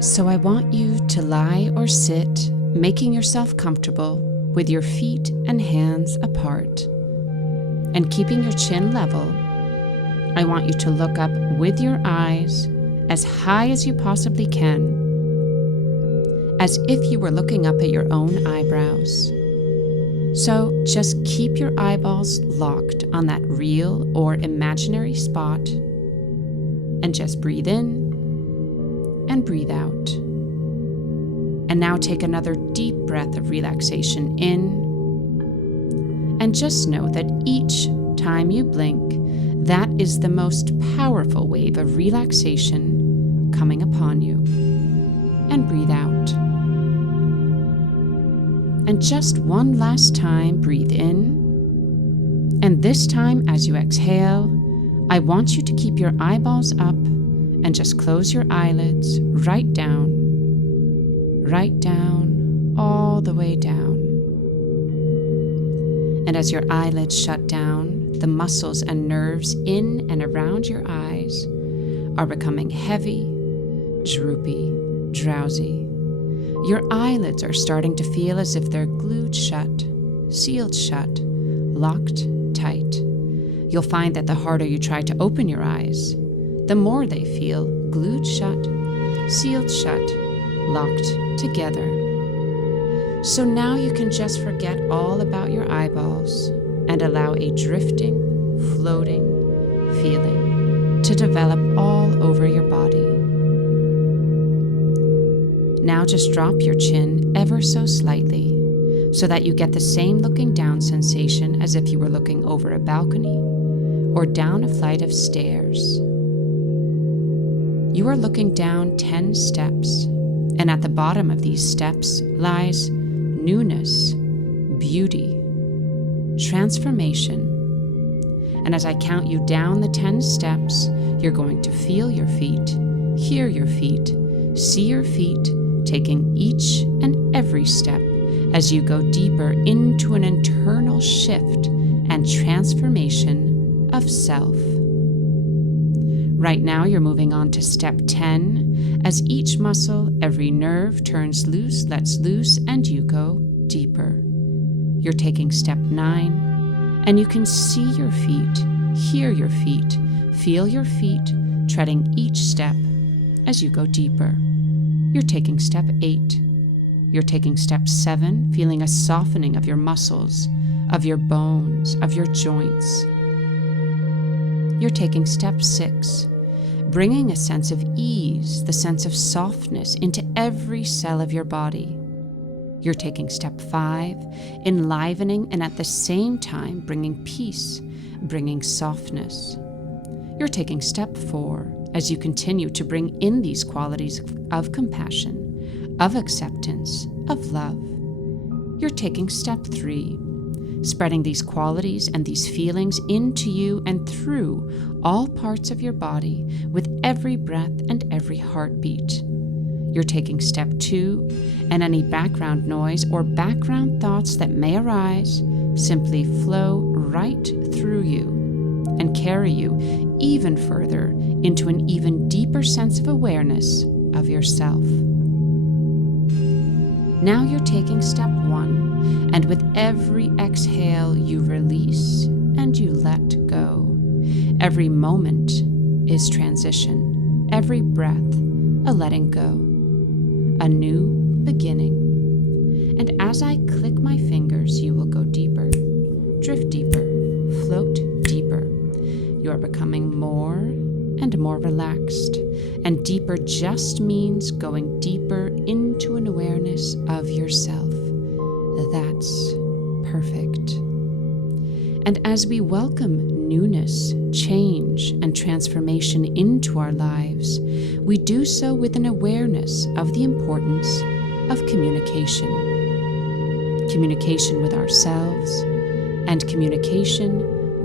So I want you to lie or sit, making yourself comfortable with your feet and hands apart. And keeping your chin level, I want you to look up with your eyes as high as you possibly can, as if you were looking up at your own eyebrows. So just keep your eyeballs locked on that real or imaginary spot, and just breathe in and breathe out. And now take another deep breath of relaxation in. And just know that each time you blink, that is the most powerful wave of relaxation coming upon you. And breathe out. And just one last time, breathe in. And this time, as you exhale, I want you to keep your eyeballs up and just close your eyelids right down, all the way down. And as your eyelids shut down, the muscles and nerves in and around your eyes are becoming heavy, droopy, drowsy. Your eyelids are starting to feel as if they're glued shut, sealed shut, locked tight. You'll find that the harder you try to open your eyes, the more they feel glued shut, sealed shut, locked together. So now you can just forget all about your eyeballs and allow a drifting, floating feeling to develop all over your body. Now just drop your chin ever so slightly so that you get the same looking down sensation as if you were looking over a balcony or down a flight of stairs. You are looking down 10 steps, and at the bottom of these steps lies newness, beauty, transformation. And as I count you down the 10 steps, you're going to feel your feet, hear your feet, see your feet, taking each and every step as you go deeper into an internal shift and transformation of self. Right now, you're moving on to step 10, as each muscle, every nerve turns loose, lets loose, and you go deeper. You're taking step 9, and you can see your feet, hear your feet, feel your feet, treading each step as you go deeper. You're taking step 8. You're taking step 7, feeling a softening of your muscles, of your bones, of your joints. You're taking step 6, bringing a sense of ease, the sense of softness into every cell of your body. You're taking step 5, enlivening and at the same time bringing peace, bringing softness. You're taking step 4 as you continue to bring in these qualities of compassion, of acceptance, of love. You're taking step 3, spreading these qualities and these feelings into you and through all parts of your body with every breath and every heartbeat. You're taking step 2, and any background noise or background thoughts that may arise simply flow right through you and carry you even further into an even deeper sense of awareness of yourself. Now you're taking step 1, and with every exhale you release and you let go. Every moment is transition, every breath a letting go, a new beginning. And as I click my fingers, you will go deeper, drift deeper, float deeper. You are becoming more and more relaxed, and deeper just means going deeper into an awareness of yourself. That's perfect. And as we welcome newness, change, and transformation into our lives, we do so with an awareness of the importance of communication. Communication with ourselves and communication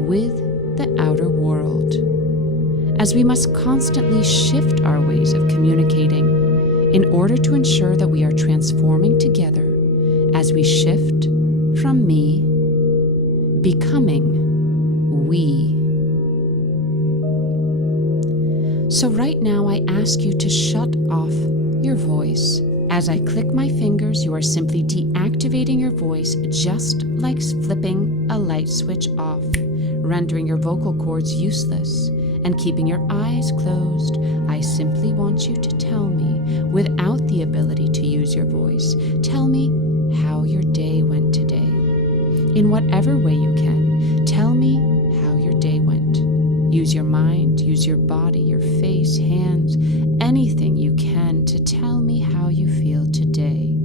with the outer world. As we must constantly shift our ways of communicating in order to ensure that we are transforming together as we shift from me, becoming we. So right now I ask you to shut off your voice. As I click my fingers, you are simply deactivating your voice, just like flipping a light switch off, rendering your vocal cords useless and keeping your eyes closed. I simply want you to tell me, without the ability to use your voice, tell me how your day went today. In whatever way you can, tell me how your day went. Use your mind, use your body, your face, hands, anything you can to tell me how you feel today.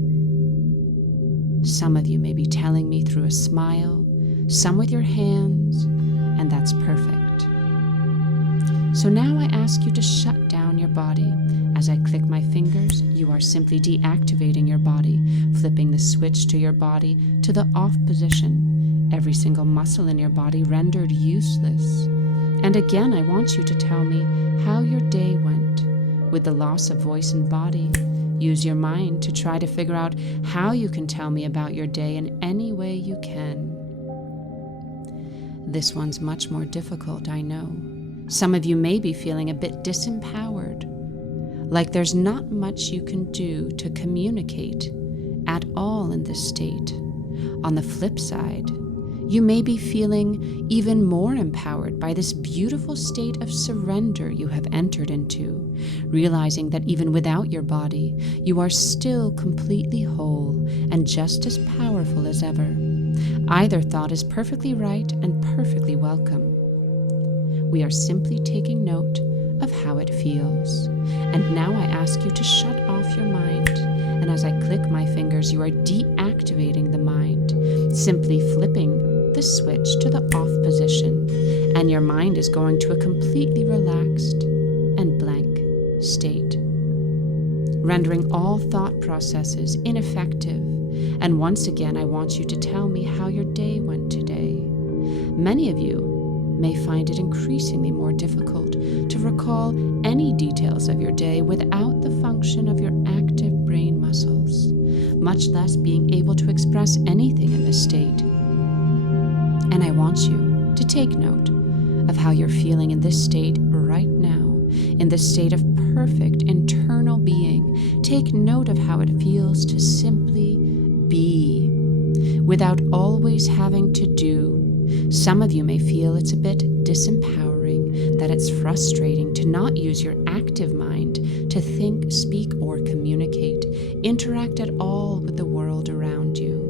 Some of you may be telling me through a smile, some with your hands, and that's perfect. So now I ask you to shut down your body. As I click my fingers, you are simply deactivating your body, flipping the switch to your body to the off position. Every single muscle in your body rendered useless. And again, I want you to tell me how your day went. With the loss of voice and body, use your mind to try to figure out how you can tell me about your day in any way you can. This one's much more difficult, I know. Some of you may be feeling a bit disempowered, like there's not much you can do to communicate at all in this state. On the flip side, you may be feeling even more empowered by this beautiful state of surrender you have entered into, realizing that even without your body, you are still completely whole and just as powerful as ever. Either thought is perfectly right and perfectly welcome. We are simply taking note of how it feels. And now I ask you to shut off your mind. And as I click my fingers, you are deactivating the mind, simply flipping the switch to the off position, and your mind is going to a completely relaxed and blank state, rendering all thought processes ineffective. And once again, I want you to tell me how your day went today. Many of you may find it increasingly more difficult to recall any details of your day without the function of your active brain muscles, much less being able to express anything in this state. And I want you to take note of how you're feeling in this state right now, in this state of perfect internal being. Take note of how it feels to simply be, without always having to do. Some of you may feel it's a bit disempowering, that it's frustrating to not use your active mind to think, speak, or communicate, interact at all with the world around you.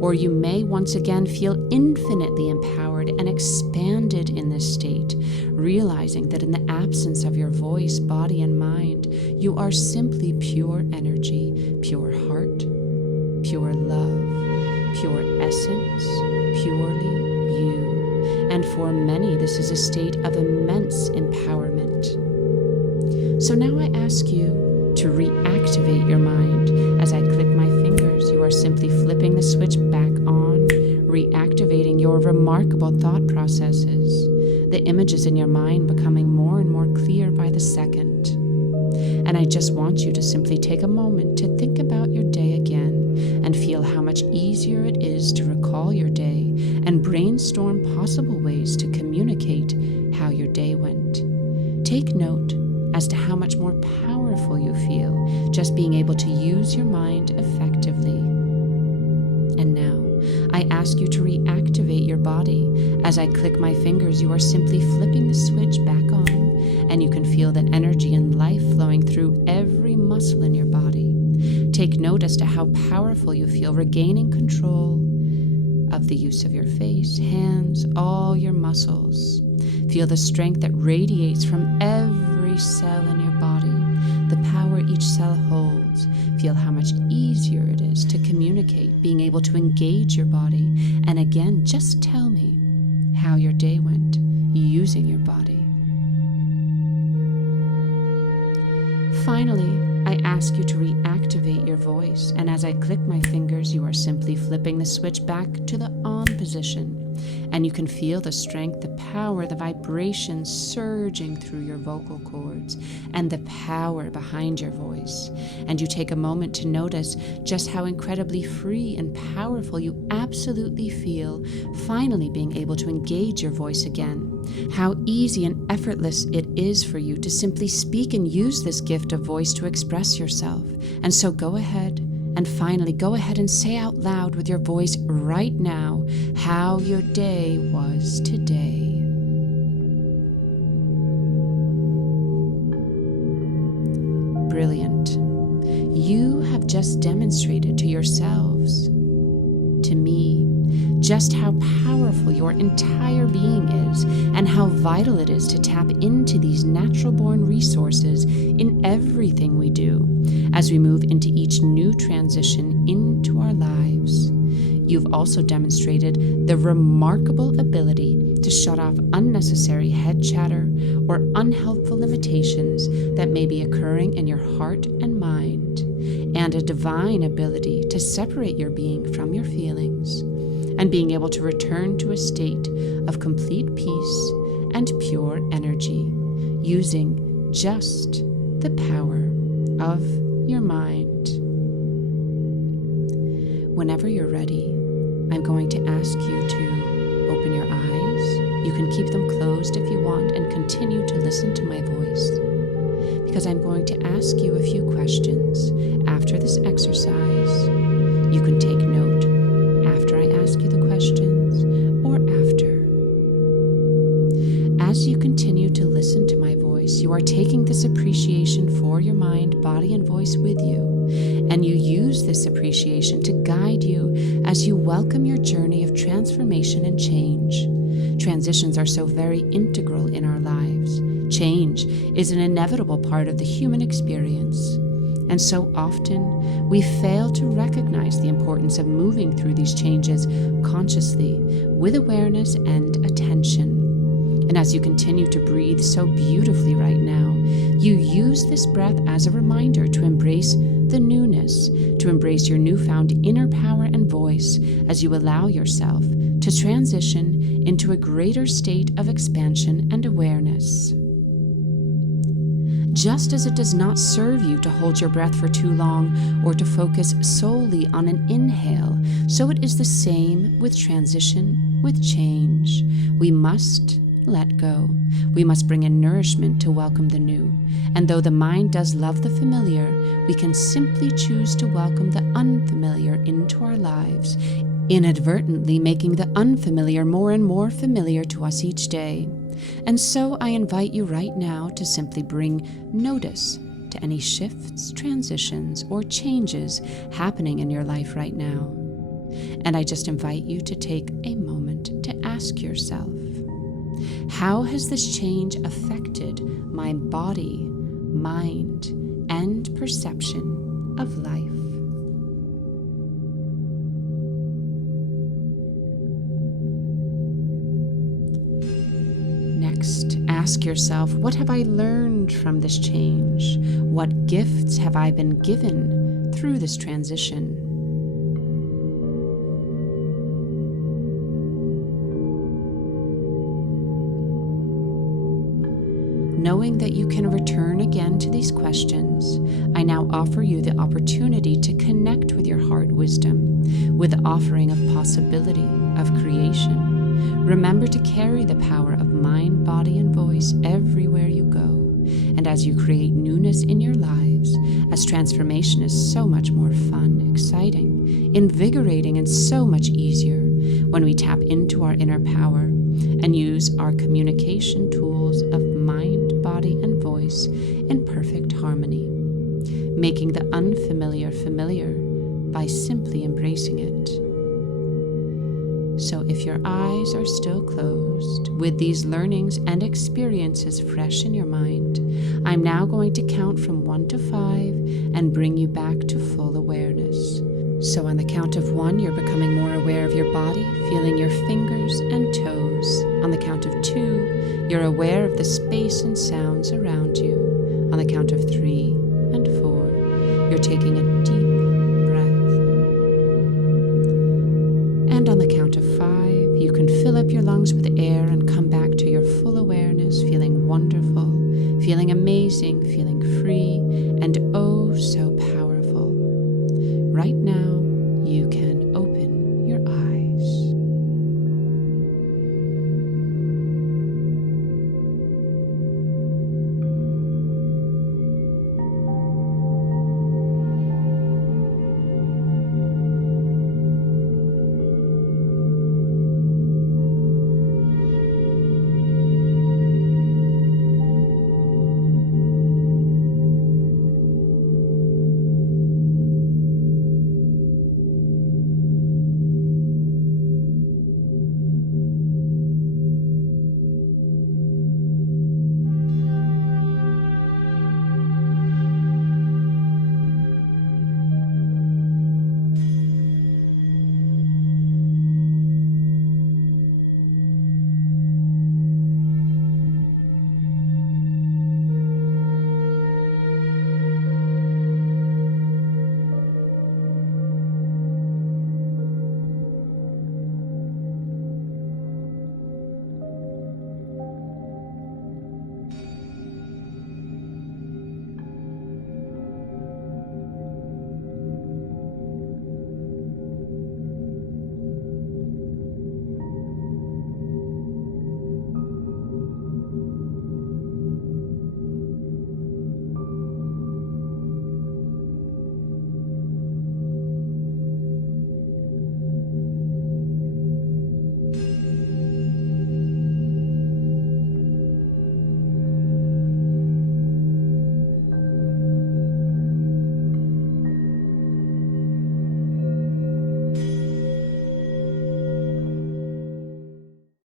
Or you may once again feel infinitely empowered and expanded in this state, realizing that in the absence of your voice, body, and mind, you are simply pure energy, pure heart, pure love, pure essence, purely you. And for many, this is a state of immense empowerment. So now I ask you to reactivate your mind. As I click my fingers, you are simply flipping the switch back on, reactivating your remarkable thought processes, the images in your mind becoming more and more clear by the second. And I just want you to simply take a moment to think about your day again and feel how much easier it is to recall your day and brainstorm possible ways to communicate how your day went. Take note as to how much more powerful you feel just being able to use your mind effectively. And now, I ask you to reactivate your body. As I click my fingers, you are simply flipping the switch back on, and you can feel the energy and life flowing through every muscle in your body. Take note as to how powerful you feel, regaining control of the use of your face, hands, all your muscles. Feel the strength that radiates from every cell in your body, the power each cell holds. Feel how much easier it is to communicate, being able to engage your body. And again, just tell me how your day went using your body. Finally, I ask you to reactivate your voice, and as I click my fingers, you are simply flipping the switch back to the on position, And you can feel the strength, the power, the vibration surging through your vocal cords and the power behind your voice. And you take a moment to notice just how incredibly free and powerful you absolutely feel, finally being able to engage your voice again. How easy and effortless it is for you to simply speak and use this gift of voice to express yourself. And so go ahead. And finally, go ahead and say out loud with your voice right now how your day was today. Brilliant. You have just demonstrated to yourselves, to me, just how powerful your entire being is and how vital it is to tap into these natural-born resources in everything we do as we move into each new transition into our lives. You've also demonstrated the remarkable ability to shut off unnecessary head chatter or unhelpful limitations that may be occurring in your heart and mind, and a divine ability to separate your being from your feelings, and being able to return to a state of complete peace and pure energy using just the power of your mind. Whenever you're ready, I'm going to ask you to open your eyes. You can keep them closed if you want and continue to listen to my voice, because I'm going to ask you a few questions after this exercise. You can take note after I ask you the questions or after. As you continue to listen to my voice, you are taking this appreciation for your mind, body, and voice with you, and you use this appreciation to guide you as you welcome your journey of transformation and change. Transitions are so very integral in our lives. Change is an inevitable part of the human experience. And so often, we fail to recognize the importance of moving through these changes consciously, with awareness and attention. And as you continue to breathe so beautifully right now, you use this breath as a reminder to embrace the newness, to embrace your newfound inner power and voice as you allow yourself to transition into a greater state of expansion and awareness. Just as it does not serve you to hold your breath for too long or to focus solely on an inhale, so it is the same with transition, with change. We must let go. We must bring in nourishment to welcome the new. And though the mind does love the familiar, we can simply choose to welcome the unfamiliar into our lives, inadvertently making the unfamiliar more and more familiar to us each day. And so I invite you right now to simply bring notice to any shifts, transitions, or changes happening in your life right now. And I just invite you to take a moment to ask yourself, how has this change affected my body, mind, and perception of life? Next, ask yourself, what have I learned from this change? What gifts have I been given through this transition? Knowing that you can return again to these questions, I now offer you the opportunity to connect with your heart wisdom, with the offering of possibility, of creation. Remember to carry the power of mind, body, and voice everywhere you go. And as you create newness in your lives, as transformation is so much more fun, exciting, invigorating, and so much easier when we tap into our inner power and use our communication tools of mind, body, and voice in perfect harmony, making the unfamiliar familiar by simply embracing it. So if your eyes are still closed, with these learnings and experiences fresh in your mind, I'm now going to count from 1 to 5 and bring you back to full awareness. So on the count of 1, you're becoming more aware of your body, feeling your fingers and toes. On the count of 2, you're aware of the space and sounds around you. On the count of 3 and 4, you're taking a deep breath. And on the count of 5, you can fill lungs with air and come back to your full awareness, feeling wonderful, feeling amazing, feeling free, and